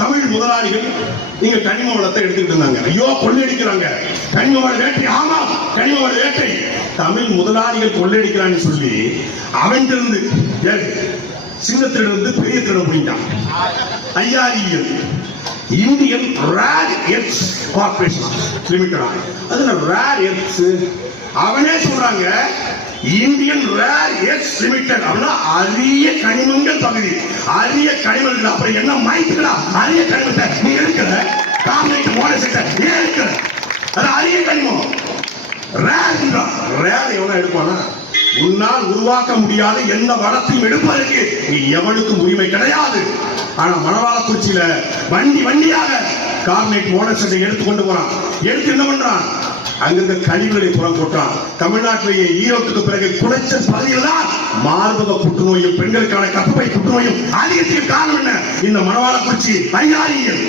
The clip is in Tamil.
தமிழ் முதலாளிகள் நீங்க கனிம வளத்தை எடுத்துக்கிட்டு இருந்தாங்க. ஐயோ கொள்ளையடிக்கிறாங்க, கனிம வள வேட்டை. ஆமா, கனிம வள வேட்டை. தமிழ் முதலாளிகள் கொள்ளையடிக்கிறான்னு சொல்லி அவன் இருந்து சிங்கத்திலிருந்து பெரிய திருடம் புரிஞ்சான். IREL, Indian rare earths corporation limited. அதுல ரேர் எர்த்ஸ் அவனே சொல்றாங்க, இந்தியன் ரேர் எர்த்ஸ் லிமிடெட் அப்படின்னா அரிய கனிமங்கள் பகுதி, அரிய கனிமங்கள். அப்புறம் என்ன மாய்த்துக்கடா அரிய கனிமத்தை நீ எடுக்கல, கார்பரேட் மோனோசைட் ஏன் எடுக்கல? அது அரிய கனிமம். ரேர் எவனா எடுப்பானா? உன்னால் உருவாக்க முடியாத எந்த வளத்தையும் எடுப்பதற்கு எவனுக்கும் உரிமை கிடையாது. ஆனா மணவாளக்குறிச்சியில வண்டி வண்டியாக கார்பரேட் மோனோசைட்டை எடுத்துக்கொண்டு போறான். எடுத்து என்ன பண்றான்? அங்கிருந்த கழிவுகளை புறம் போட்டான். தமிழ்நாட்டிலேயே ஈரோட்டுக்கு பிறகு குடைச்சல் பகுதியில் தான் மார்பக புற்றுநோயும் பெண்களுக்கான கர்ப்பப்பை புற்றுநோயும் அதிகத்துக்கு காரணம் என்ன? இந்த மணவாளக்குறிச்சி ஐஆர்இஎல்.